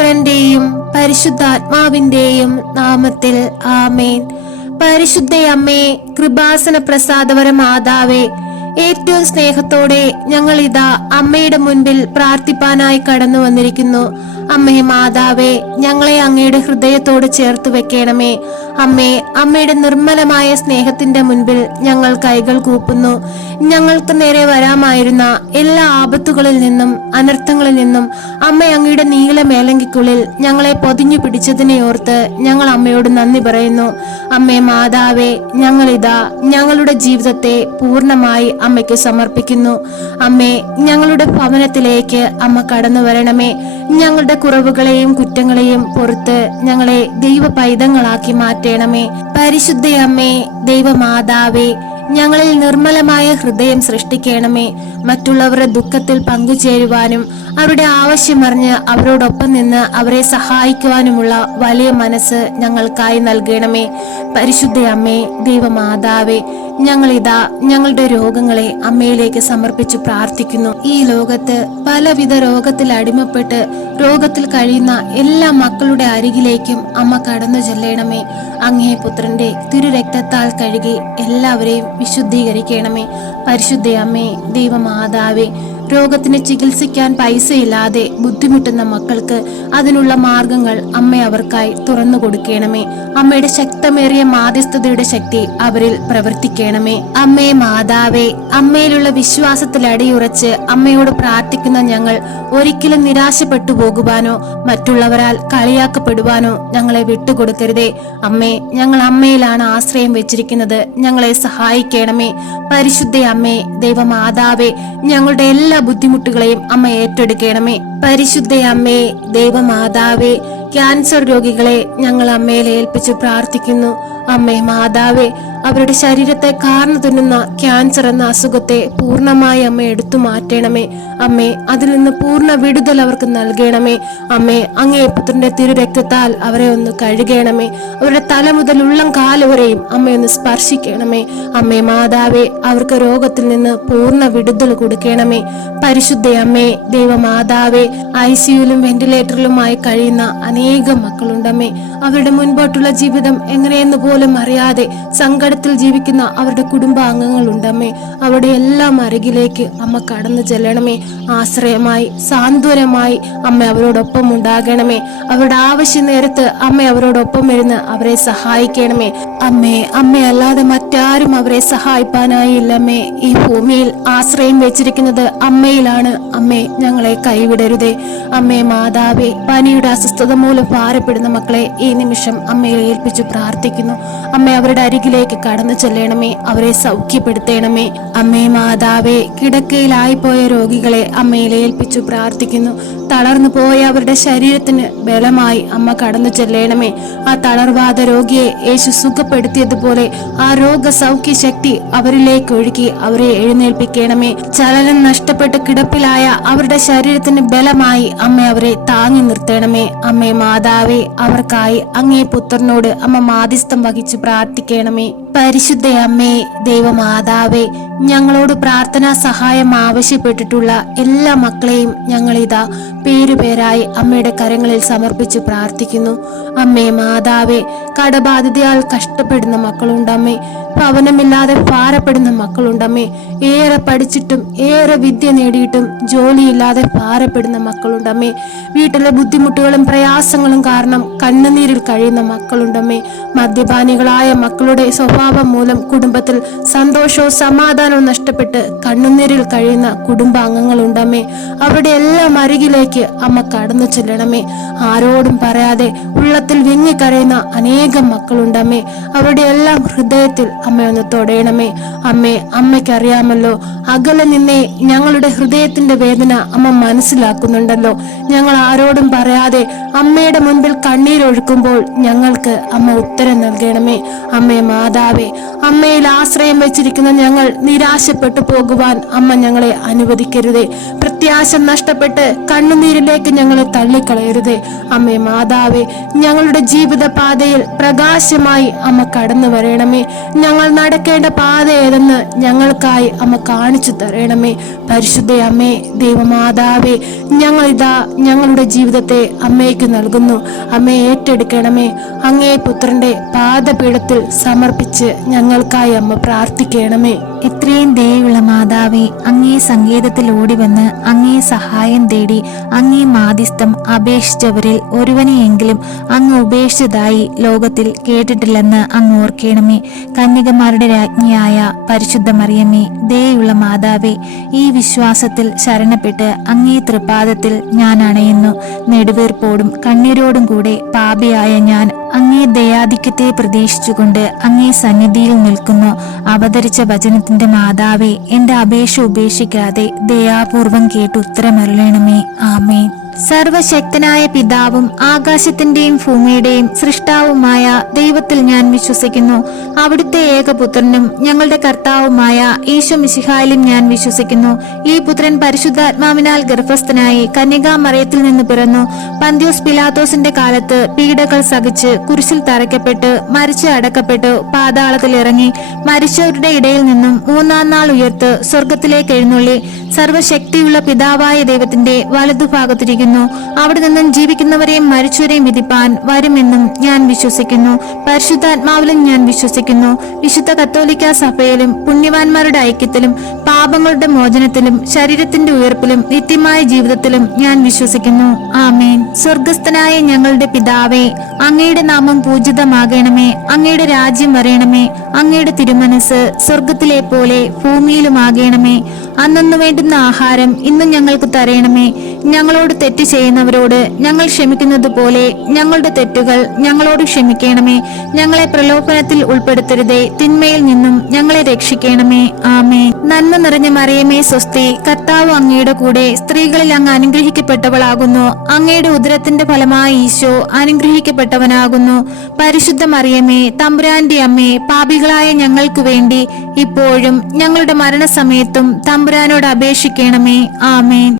പുത്രന്റെയും പരിശുദ്ധാത്മാവിന്റെയും നാമത്തിൽ ആമേൻ. പരിശുദ്ധയമ്മേ, കൃപാസന പ്രസാദവര മാതാവേ, ഏറ്റവും സ്നേഹത്തോടെ ഞങ്ങൾ ഇതാ അമ്മയുടെ മുൻപിൽ പ്രാർത്ഥിപ്പാനായി കടന്നു വന്നിരിക്കുന്നു. അമ്മേ മാതാവേ, ഞങ്ങളെ അങ്ങയുടെ ഹൃദയത്തോട് ചേർത്ത് വെക്കണമേ. അമ്മേ, അമ്മയുടെ നിർമ്മലമായ സ്നേഹത്തിന്റെ മുൻപിൽ ഞങ്ങൾ കൈകൾ കൂപ്പുന്നു. ഞങ്ങൾക്ക് നേരെ വരാമായിരുന്ന എല്ലാ ആപത്തുകളിൽ നിന്നും അനർത്ഥങ്ങളിൽ നിന്നും അമ്മ അങ്ങയുടെ നീല മേലങ്കിക്കുള്ളിൽ ഞങ്ങളെ പൊതിഞ്ഞു പിടിച്ചതിനെ ഓർത്ത് ഞങ്ങൾ അമ്മയോട് നന്ദി പറയുന്നു. അമ്മേ മാതാവേ, ഞങ്ങളിതാ ഞങ്ങളുടെ ജീവിതത്തെ പൂർണ്ണമായി അമ്മയ്ക്ക് സമർപ്പിക്കുന്നു. അമ്മേ, ഞങ്ങളുടെ ഭവനത്തിലേക്ക് അമ്മ കടന്നു വരണമേ. ഞങ്ങളുടെ കുറവുകളെയും കുറ്റങ്ങളെയും പുറത്ത് ഞങ്ങളെ ദൈവ പൈതങ്ങളാക്കി മാറ്റണമേ. പരിശുദ്ധയമ്മേ, ദൈവമാതാവേ, ഞങ്ങളിൽ നിർമ്മലമായ ഹൃദയം സൃഷ്ടിക്കണമേ. മറ്റുള്ളവരുടെ ദുഃഖത്തിൽ പങ്കുചേരുവാനും അവരുടെ ആവശ്യമറിഞ്ഞ് അവരോടൊപ്പം നിന്ന് അവരെ സഹായിക്കുവാനുമുള്ള വലിയ മനസ്സ് ഞങ്ങൾക്കായി നൽകണമേ. പരിശുദ്ധയമ്മേ, ദൈവമാതാവേ, ഞങ്ങളിതാ ഞങ്ങളുടെ രോഗങ്ങളെ അമ്മയിലേക്ക് സമർപ്പിച്ചു പ്രാർത്ഥിക്കുന്നു. ഈ ലോകത്ത് പലവിധ രോഗത്തിൽ അടിമപ്പെട്ട് രോഗത്തിൽ കഴിയുന്ന എല്ലാ മക്കളുടെ അരികിലേക്കും അമ്മ കടന്നു ചെല്ലണമേ. അങ്ങേ പുത്രന്റെ തിരുരക്തത്താൽ കഴുകി എല്ലാവരെയും വിശുദ്ധീകരിക്കണമേ. പരിശുദ്ധയമ്മേ, ദൈവമാതാവേ, രോഗത്തിന് ചികിത്സിക്കാൻ പൈസയില്ലാതെ ബുദ്ധിമുട്ടുന്ന മക്കൾക്ക് അതിനുള്ള മാർഗങ്ങൾ അമ്മ അവർക്കായി തുറന്നു കൊടുക്കണമേ. അമ്മയുടെ ശക്തമേറിയ മാധ്യസ്ഥതയുടെ ശക്തി അവരിൽ പ്രവർത്തിക്കണമേ. അമ്മേ മാതാവേ, അമ്മയിലുള്ള വിശ്വാസത്തിൽ അടിയുറച്ച് അമ്മയോട് പ്രാർത്ഥിക്കുന്ന ഞങ്ങൾ ഒരിക്കലും നിരാശപ്പെട്ടു പോകുവാനോ മറ്റുള്ളവരാൽ കളിയാക്കപ്പെടുവാനോ ഞങ്ങളെ വിട്ടുകൊടുക്കരുതേ. അമ്മേ, ഞങ്ങൾ അമ്മയിലാണ് ആശ്രയം വെച്ചിരിക്കുന്നത്. ഞങ്ങളെ സഹായിക്കണമേ. പരിശുദ്ധ അമ്മേ, ദൈവമാതാവേ, ഞങ്ങളുടെ എല്ലാ ബുദ്ധിമുട്ടുകളെയും അമ്മ ഏറ്റെടുക്കണമേ. പരിശുദ്ധ അമ്മേ, ദൈവമാതാവേ, ക്യാൻസർ രോഗികളെ ഞങ്ങൾ അമ്മയിൽ ഏൽപ്പിച്ച് പ്രാർത്ഥിക്കുന്നു. അമ്മേ മാതാവേ, അവരുടെ ശരീരത്തെ കാർന്നു തിന്നുന്ന ക്യാൻസർ എന്ന അസുഖത്തെ പൂർണ്ണമായി അമ്മ എടുത്തു മാറ്റണമേ. അമ്മേ, അതിൽ നിന്ന് പൂർണ്ണ വിടുതൽ അവർക്ക് നൽകണമേ. അമ്മേ, അങ്ങേ പുത്രന്റെ തിരുരക്തത്താൽ അവരെ ഒന്ന് കഴുകണമേ. അവരുടെ തല മുതൽ ഉള്ളം കാലുവരെയും അമ്മയൊന്ന് സ്പർശിക്കണമേ. അമ്മേ മാതാവേ, അവർക്ക് രോഗത്തിൽ നിന്ന് പൂർണ്ണ വിടുതൽ കൊടുക്കണമേ. പരിശുദ്ധ അമ്മേ, ദൈവമാതാവേ, ICUയിലും വെന്റിലേറ്ററിലുമായി കഴിയുന്ന അനേകം മക്കളുണ്ടമ്മേ. അവരുടെ മുൻപോട്ടുള്ള ജീവിതം എങ്ങനെയെന്ന് പോലും അറിയാതെ സങ്കടത്തിൽ ജീവിക്കുന്ന അവരുടെ കുടുംബാംഗങ്ങളുണ്ടമ്മേ. അവരുടെ എല്ലാം അരികിലേക്ക് അമ്മ കടന്നു ചെല്ലണമേ. ആശ്രയമായി സാന്ത്വനമായി അമ്മ അവരോടൊപ്പം ഉണ്ടാകണമേ. അവരുടെ ആവശ്യ നേരത്ത് അമ്മ അവരോടൊപ്പം ഇരുന്ന് അവരെ സഹായിക്കണമേ. അമ്മേ, അമ്മയല്ലാതെ മറ്റാരും അവരെ സഹായിപ്പാനായി ഇല്ലമ്മേ. ഈ ഭൂമിയിൽ ആശ്രയം വെച്ചിരിക്കുന്നത് അമ്മയിലാണ്. അമ്മേ, ഞങ്ങളെ കൈവിടരുതേ. അമ്മേ മാതാവേ, പനിയുടെ അസ്വസ്ഥത മൂലം ഭാരപ്പെടുന്ന മക്കളെ ഈ നിമിഷം അമ്മയെ ഏൽപ്പിച്ചു പ്രാർത്ഥിക്കുന്നു. അമ്മേ, അവരുടെ അരികിലേക്ക് കടന്നു ചെല്ലണമേ. അവരെ സൗഖ്യപ്പെടുത്തണമേ. അമ്മേ മാതാവേ, കിടക്കയിലായി പോയ രോഗികളെ അമ്മയിൽ ഏൽപ്പിച്ചു പ്രാർത്ഥിക്കുന്നു. തളർന്നു പോയ അവരുടെ ശരീരത്തിന് ബലമായി അമ്മ കടന്നു ചെല്ലണമേ. ആ തളർവാദ രോഗിയെ യേശു സുഖപ്പെടുത്തിയതുപോലെ ആ രോഗസൗഖ്യ ശക്തി അവരിലേക്ക് ഒഴുകി അവരെ എഴുന്നേൽപ്പിക്കണമേ. ചലനം നഷ്ടപ്പെട്ട് കിടപ്പിലായ അവരുടെ ശരീരത്തിന് ബലമായി അമ്മ അവരെ താങ്ങി നിർത്തണമേ. അമ്മേ മാതാവേ, അവർക്കായി അങ്ങേ പുത്രനോട് അമ്മ മാധ്യസ്ഥം വഹിച്ച് പ്രാർത്ഥിക്കണമേ. പരിശുദ്ധ അമ്മേ, ദൈവമാതാവേ, ഞങ്ങളോട് പ്രാർത്ഥനാ സഹായം ആവശ്യപ്പെട്ടിട്ടുള്ള എല്ലാ മക്കളെയും ഞങ്ങളിതാ പേരുപേരായി അമ്മയുടെ കരങ്ങളിൽ സമർപ്പിച്ച് പ്രാർത്ഥിക്കുന്നു. അമ്മേ മാതാവേ, കടബാധിതയാൽ കഷ്ടപ്പെടുന്ന മക്കളുണ്ടമ്മേ. ഭവനമില്ലാതെ ഭാരപ്പെടുന്ന മക്കളുണ്ടമ്മേ. ഏറെ പഠിച്ചിട്ടും ഏറെ വിദ്യ നേടിയിട്ടും ജോലിയില്ലാതെ ഭാരപ്പെടുന്ന മക്കളുണ്ടമ്മേ. വീട്ടിലെ ബുദ്ധിമുട്ടുകളും പ്രയാസങ്ങളും കാരണം കണ്ണുനീരിൽ കഴിയുന്ന മക്കളുണ്ടമ്മേ. മദ്യപാനികളായ മക്കളുടെ സ്വഭാവം മൂലം കുടുംബത്തിൽ സന്തോഷവും സമാധാനവും നഷ്ടപ്പെട്ട് കണ്ണുനീരിൽ കഴിയുന്ന കുടുംബാംഗങ്ങളുണ്ടമ്മേ. അവരുടെ എല്ലാം അരികിലേക്ക് അമ്മ കടന്നു ചെല്ലണമേ. ആരോടും പറയാതെ ഉള്ളത്തിൽ വിങ്ങിക്കരയുന്ന അനേകം മക്കളുണ്ടമ്മേ. അവരുടെ എല്ലാം ഹൃദയത്തിൽ അമ്മയൊന്ന് തൊടയണമേ. അമ്മേ, അമ്മയ്ക്കറിയാമല്ലോ, അകലെ നിന്നേ ഞങ്ങളുടെ ഹൃദയത്തിന്റെ വേദന അമ്മ മനസ്സിലാക്കുന്നുണ്ടല്ലോ. ഞങ്ങൾ ആരോടും പറയാതെ അമ്മയുടെ മുൻപിൽ കണ്ണീരൊഴുക്കുമ്പോൾ ഞങ്ങൾക്ക് അമ്മ ഉത്തരം നൽകണമേ. അമ്മേ മാതാവേ, അമ്മയിൽ ആശ്രയം വെച്ചിരിക്കുന്ന ഞങ്ങൾ നിരാശപ്പെട്ടു പോകുവാൻ അമ്മ ഞങ്ങളെ അനുവദിക്കരുതേ. പ്രത്യാശ നഷ്ടപ്പെട്ട് കണ്ണുനീരിലേക്ക് ഞങ്ങളെ തള്ളിക്കളയരുത് അമ്മേ. മാതാവേ, ഞങ്ങളുടെ ജീവിത പാതയിൽ പ്രകാശമായി അമ്മ കടന്നു വരണമേ. ഞങ്ങൾ നടക്കേണ്ട പാത ഏതെന്ന് ഞങ്ങൾക്കായി അമ്മ കാണിച്ചു തരണമേ. പരിശുദ്ധ അമ്മേ, ദൈവമാതാവേ, ഞങ്ങളിതാ ഞങ്ങളുടെ ജീവിതത്തെ അമ്മയ്ക്ക് നൽകുന്നു. അമ്മയെ ഏറ്റെടുക്കണമേ. അങ്ങേ പുത്രന്റെ പാദപീഠത്തിൽ സമർപ്പിച്ച് ഞങ്ങൾക്കായി അമ്മ പ്രാർത്ഥിക്കണമേ. ഇത്രയും ദയുള്ള മാതാവേ, അങ്ങേ സങ്കേതത്തിൽ ഓടിവന്ന് അങ്ങേ സഹായം തേടി അങ്ങേ മാധ്യസ്ഥം അപേക്ഷിച്ചവരിൽ ഒരുവനെയെങ്കിലും അങ്ങ് ഉപേക്ഷിച്ചതായി ലോകത്തിൽ കേട്ടിട്ടില്ലെന്ന് അങ്ങ് ഓർക്കണമേ. കന്യകമാരുടെ രാജ്ഞിയായ പരിശുദ്ധ മറിയമ്മേ, ദയുള്ള മാതാവേ, ഈ വിശ്വാസത്തിൽ ശരണപ്പെട്ട് അങ്ങേ തൃപാദത്തിൽ ഞാൻ അണയുന്നു. നെടുവീർപ്പോടും കണ്ണീരോടും കൂടെ പാപിയായ ഞാൻ അങ്ങേ ദയാധിക്യത്തെ പ്രതീക്ഷിച്ചുകൊണ്ട് അങ്ങേ സന്നിധിയിൽ നിൽക്കുന്നു. അവതരിച്ച വചനത്തിന്റെ മാതാവേ, എന്റെ അപേക്ഷ ഉപേക്ഷിക്കാതെ ദയാപൂർവം കേട്ട് ഉത്തരമരുളണമേ. ആമേൻ. സർവശക്തനായ പിതാവും ആകാശത്തിന്റെയും ഭൂമിയുടെയും സൃഷ്ടാവുമായ ദൈവത്തിൽ ഞാൻ വിശ്വസിക്കുന്നു. അവിടുത്തെ ഏകപുത്രനും ഞങ്ങളുടെ കർത്താവുമായ ഈശോ മിശിഹായിലും ഞാൻ വിശ്വസിക്കുന്നു. ഈ പുത്രൻ പരിശുദ്ധാത്മാവിനാൽ ഗർഭസ്ഥനായി കന്യകാമറിയത്തിൽ നിന്ന് പിറന്നു. പന്ത്യോസ് പിലാത്തോസിന്റെ കാലത്ത് പീഡകൾ സഹിച്ച് കുരിശിൽ തറയ്ക്കപ്പെട്ട് മരിച്ച് അടക്കപ്പെട്ടു പാതാളത്തിൽ ഇറങ്ങി മരിച്ചവരുടെ ഇടയിൽ നിന്നും മൂന്നാം നാൾ ഉയർത്ത് സ്വർഗത്തിലേക്ക് എഴുന്നള്ളി സർവശക്തിയുള്ള പിതാവായ ദൈവത്തിന്റെ വലതുഭാഗത്തിരിക്കുന്നു. അവിടെ നിന്നും ജീവിക്കുന്നവരെയും മരിച്ചവരെയും വിധിപ്പാൻ വരുമെന്നും ഞാൻ വിശ്വസിക്കുന്നു. പരിശുദ്ധാത്മാവിലും ഞാൻ വിശ്വസിക്കുന്നു. വിശുദ്ധ കത്തോലിക്ക സഭയിലും പുണ്യവാന്മാരുടെ ഐക്യത്തിലും പാപങ്ങളുടെ മോചനത്തിലും ശരീരത്തിന്റെ ഉയർപ്പിലും നിത്യമായ ജീവിതത്തിലും ഞാൻ വിശ്വസിക്കുന്നു. ആമേൻ. സ്വർഗസ്ഥനായ ഞങ്ങളുടെ പിതാവേ, അങ്ങയുടെ നാമം പൂജിതമാകണമേ. അങ്ങയുടെ രാജ്യം വരയണമേ. അങ്ങയുടെ തിരുമനസ് സ്വർഗത്തിലെ പോലെ ഭൂമിയിലുമാകണമേ. അന്നു വേണ്ടുന്ന ആഹാരം ഇന്ന് ഞങ്ങൾക്ക് തരയണമേ. ഞങ്ങളോട് തെറ്റ് ചെയ്യുന്നവരോട് ഞങ്ങൾ ക്ഷമിക്കുന്നത് പോലെ ഞങ്ങളുടെ തെറ്റുകൾ ഞങ്ങളോട് ക്ഷമിക്കണമേ. ഞങ്ങളെ പ്രലോഭനത്തിൽ ഉൾപ്പെടുത്തരുതേ, തിന്മയിൽ നിന്നും ഞങ്ങളെ രക്ഷിക്കണമേ. ആമേൻ. നന്മ നിറഞ്ഞ മറിയമേ സ്വസ്തി, കർത്താവ് അങ്ങയുടെ കൂടെ സ്ത്രീകളിൽ അങ്ങ് അനുഗ്രഹിക്കപ്പെട്ടവളാകുന്നു. അങ്ങയുടെ ഉദരത്തിന്റെ ഫലമായി ഈശോ അനുഗ്രഹിക്കപ്പെട്ടവനാകുന്നു. പരിശുദ്ധ മറിയമേ, തമ്പുരാന്റെ അമ്മേ, പാപികളായ ഞങ്ങൾക്ക് വേണ്ടി ഇപ്പോഴും ഞങ്ങളുടെ മരണസമയത്തും തമ്പുരാനോട് അപേക്ഷിക്കണമേ. ആമേൻ.